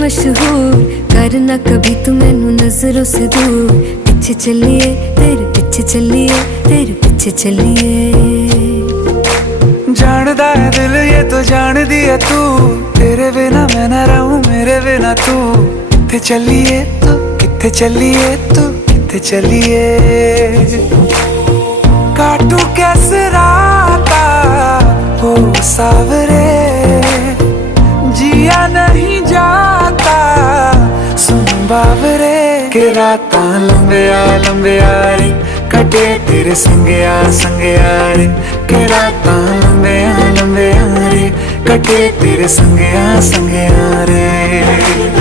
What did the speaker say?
मशहूर, करना कभी तू मैनू नजरों से दूर। पीछे चलिए तेरे पीछे चलिए, तेरे पीछे चलिए। जानदा है दिल ये तो जान दिया तू, तेरे बिना मैं ना रहूं मेरे बिना तू। किथे चलिए तू, किथे चलिए तू, किथे चलिए। काटू कैसे राता हो सावरे, जिया नहीं जाता सुन बावरे। के रातां लंबिया लंबिया रे, कटे तेरे संगया संगया रे। के रातां लंबिया लंबिया रे, कटे तेरे संगया संगया रे।